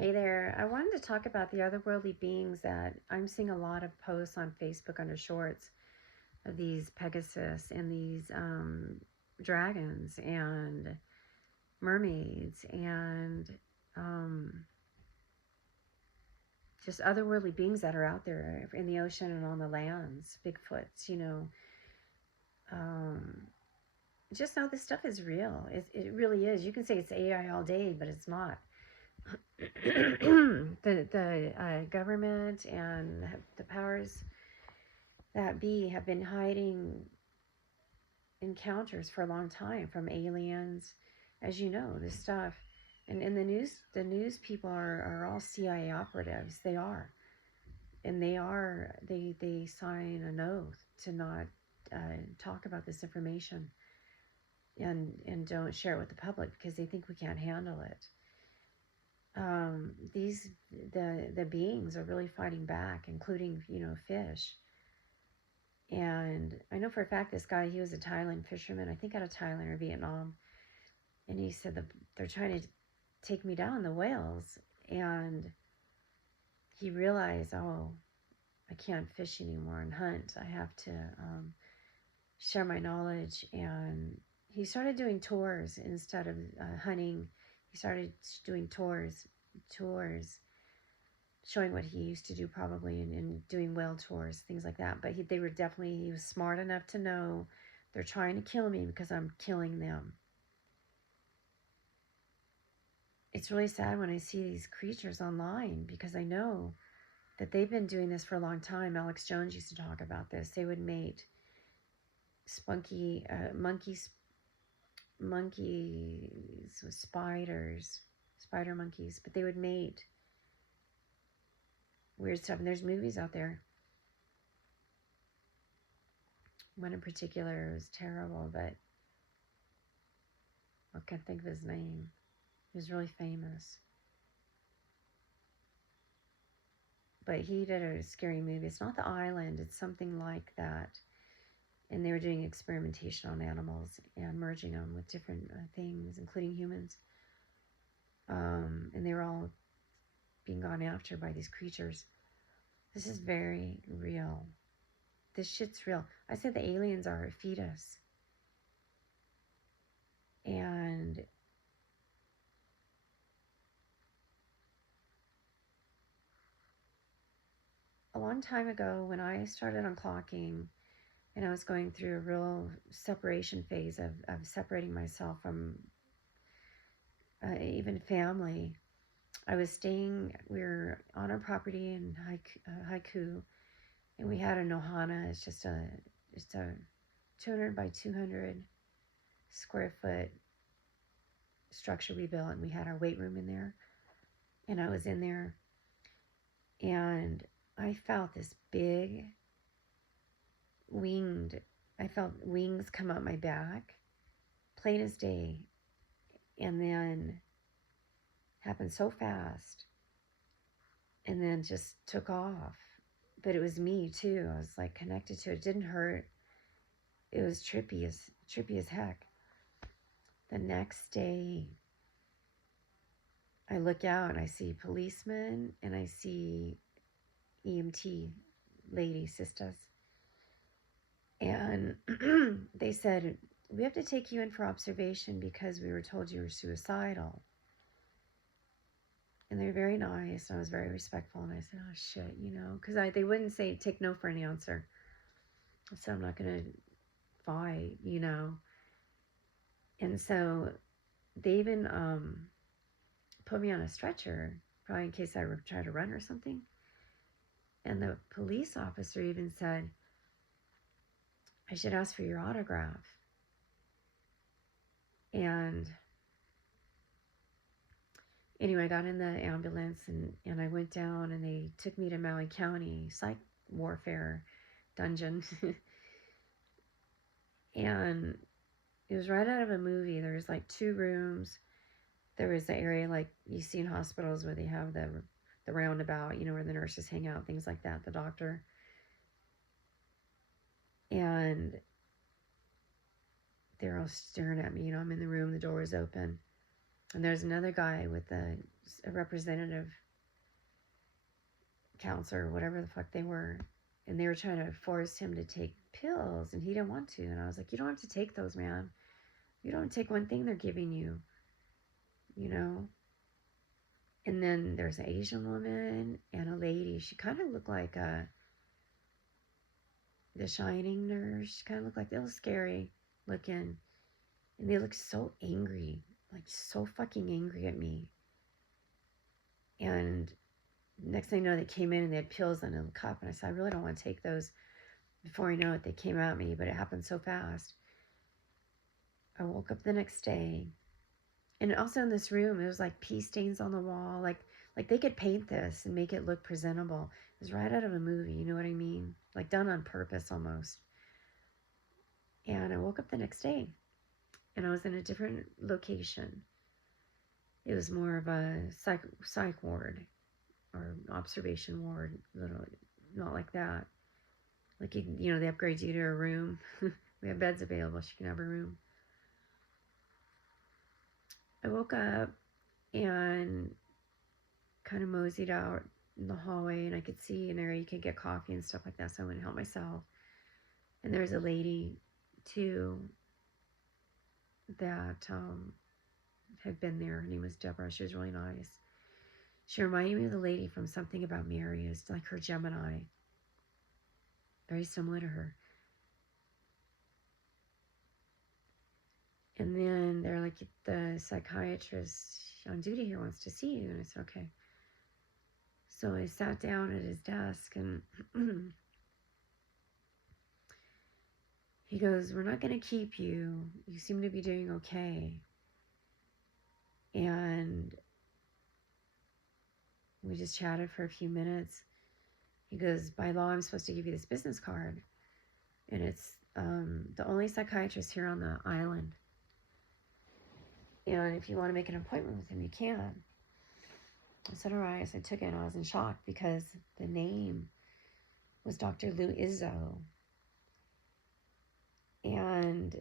Hey there. I wanted to talk about the otherworldly beings that I'm seeing a lot of posts on Facebook under shorts of these Pegasus and these dragons and mermaids and um, just otherworldly beings that are out there in the ocean and on the lands, Bigfoots. Um, just know this stuff is real. It really is. You can say it's AI all day, but it's not. The government and the powers that be have been hiding encounters for a long time from aliens, as you know, this stuff. And in the news people are all CIA operatives. They are. And they sign an oath to not talk about this information and don't share it with the public because they think we can't handle it. The beings are really fighting back, including fish. And I know for a fact this guy, he was a Thailand fisherman, I think out of Thailand or Vietnam, and he said they're trying to take me down, the whales. And he realized, oh, I can't fish anymore and hunt. I have to share my knowledge. And he started doing tours instead of hunting. He started doing tours, showing what he used to do probably, and doing whale tours, things like that. But he was smart enough to know they're trying to kill me because I'm killing them. It's really sad when I see these creatures online because I know that they've been doing this for a long time. Alex Jones used to talk about this. They would mate monkeys with spider monkeys, but they would mate weird stuff. And there's movies out there. One in particular was terrible, but I can't think of his name. He was really famous. But he did a scary movie. It's not The Island. It's something like that. And they were doing experimentation on animals and merging them with different things, including humans. And they were all being gone after by these creatures. This is very real. This shit's real. I said the aliens are a fetus. And a long time ago, when I started unclocking and I was going through a real separation phase of separating myself from even family, we were on our property in Haiku, and we had a Nohana. It's just a 200 by 200 square foot structure we built, and we had our weight room in there. And I was in there, and I felt this big I felt wings come up my back, plain as day, and then happened so fast, and then just took off. But it was me too. I was like connected to it. It didn't hurt. It was trippy as heck. The next day, I look out and I see policemen and I see EMT sisters. And they said, we have to take you in for observation because we were told you were suicidal. And they're very nice. And I was very respectful. And I said, oh, shit, because they wouldn't say take no for an answer. So I'm not going to fight, And so they even put me on a stretcher, probably in case I would try to run or something. And the police officer even said, I should ask for your autograph. And anyway, I got in the ambulance and I went down, and they took me to Maui County psych warfare dungeon. And it was right out of a movie. There was like 2 rooms. There was the area like you see in hospitals where they have the roundabout, where the nurses hang out, things like that, the doctor. And they're all staring at me. I'm in the room, the door is open. And there's another guy with a representative counselor, whatever the fuck they were, and they were trying to force him to take pills, and he didn't want to. And I was like, you don't have to take those, man. You don't take one thing they're giving you, you know? And then there's an Asian woman and a lady. She kind of looked like the Shining nurse. She kind of looked like, they were scary looking. And they looked so angry, like so fucking angry at me. And next thing I know, they came in and they had pills in a cup. And I said, I really don't want to take those. Before I know it, they came at me, but it happened so fast. I woke up the next day. And also in this room, it was like pee stains on the wall. Like they could paint this and make it look presentable. It was right out of a movie, you know what I mean? Like done on purpose almost. And I woke up the next day. And I was in a different location. It was more of a psych ward or observation ward, little, not like that. Like, you know, they upgrade you to a room. We have beds available. She can have a room. I woke up and kind of moseyed out in the hallway, and I could see an area you could get coffee and stuff like that. So I went and helped myself. And there was a lady, too, that had been there. Her name was Deborah. She was really nice. She reminded me of the lady from Something About Mary. It's like her Gemini. Very similar to her. And then they're like, the psychiatrist on duty here wants to see you. And I said, okay. So I sat down at his desk and he goes, we're not going to keep you. You seem to be doing okay. And we just chatted for a few minutes. He goes, by law, I'm supposed to give you this business card. And it's the only psychiatrist here on the island. And if you want to make an appointment with him, you can. I said, all right. So I took it, and I was in shock because the name was Dr. Lou Izzo. And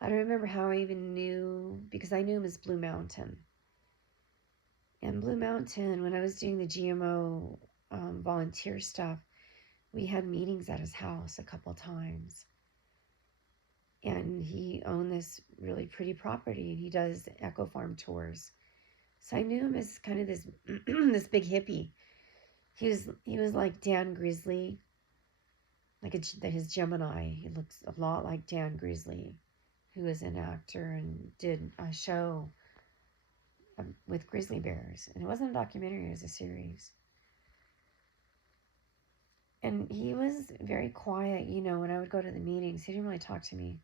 I don't remember how I even knew, because I knew him as Blue Mountain. And Blue Mountain, when I was doing the GMO volunteer stuff, we had meetings at his house a couple times. And he owned this really pretty property, and he does eco farm tours. So I knew him as kind of this this big hippie. He was like Dan Grizzly, like his Gemini. He looks a lot like Dan Grizzly, who is an actor and did a show with grizzly bears. And it wasn't a documentary, it was a series. And he was very quiet, you know, when I would go to the meetings. He didn't really talk to me.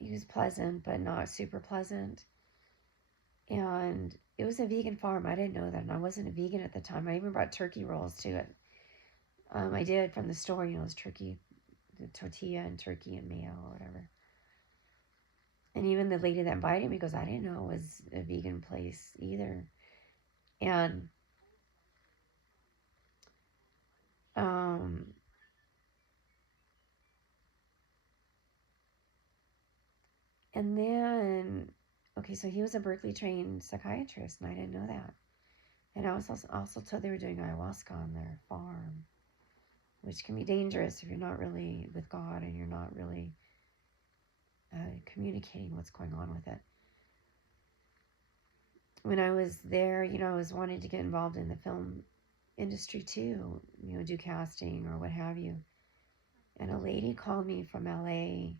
He was pleasant, but not super pleasant. And it was a vegan farm. I didn't know that, and I wasn't a vegan at the time. I even brought turkey rolls to it. I did from the store, you know, it was turkey, the tortilla and turkey and mayo or whatever. And even the lady that invited me goes, I didn't know it was a vegan place either. And and then, okay, so he was a Berkeley trained psychiatrist, and I didn't know that. And I was also told they were doing ayahuasca on their farm, which can be dangerous if you're not really with God and you're not really communicating what's going on with it. When I was there, you know, I was wanting to get involved in the film industry too, you know, do casting or what have you. And a lady called me from LA.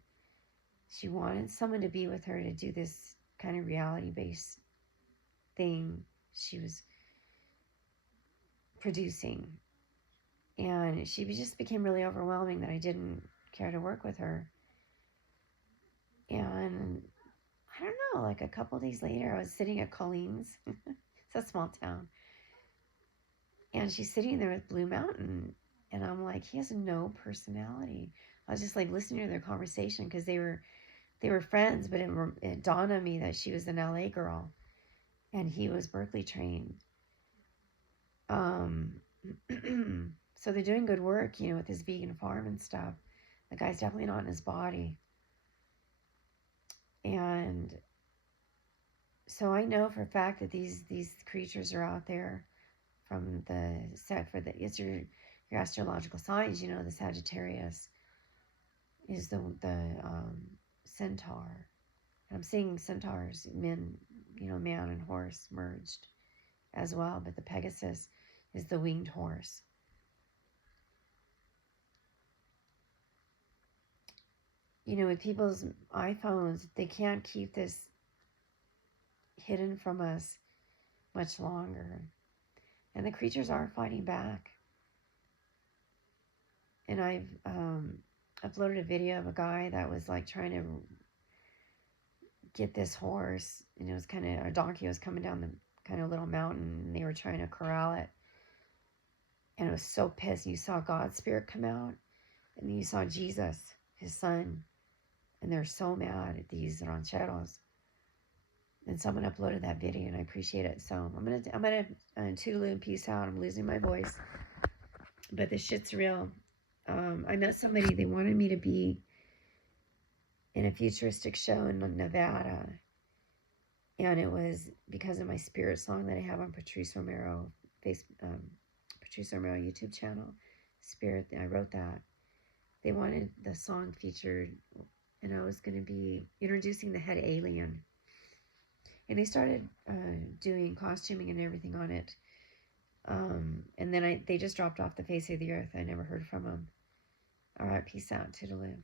She wanted someone to be with her to do this kind of reality-based thing she was producing. And she just became really overwhelming that I didn't care to work with her. And I don't know, like a couple days later, I was sitting at Colleen's. It's a small town. And she's sitting there with Blue Mountain. And I'm like, he has no personality. I was just like listening to their conversation because they were friends, but it dawned on me that she was an LA girl and he was Berkeley trained. So they're doing good work, you know, with his vegan farm and stuff. The guy's definitely not in his body. So I know for a fact that these creatures are out there from the set for the it's your astrological signs. You know, the Sagittarius is the centaur. And I'm seeing centaurs, men, you know, man and horse merged as well. But the Pegasus is the winged horse. You know, with people's iPhones, they can't keep this hidden from us much longer. And the creatures are fighting back. And I've uploaded a video of a guy that was like trying to get this horse. And it was kind of, a donkey was coming down the kind of little mountain, and they were trying to corral it. And it was so pissed. You saw God's spirit come out, and then you saw Jesus, his son. And they're so mad at these rancheros. And someone uploaded that video, and I appreciate it. So I'm gonna toodaloo and peace out. I'm losing my voice, but this shit's real. I met somebody. They wanted me to be in a futuristic show in Nevada, and it was because of my spirit song that I have on Patrice Romero Patrice Romero YouTube channel. Spirit. I wrote that. They wanted the song featured, and I was going to be introducing the head alien. And they started doing costuming and everything on it. And then they just dropped off the face of the earth. I never heard from them. All right, peace out. Toodaloo.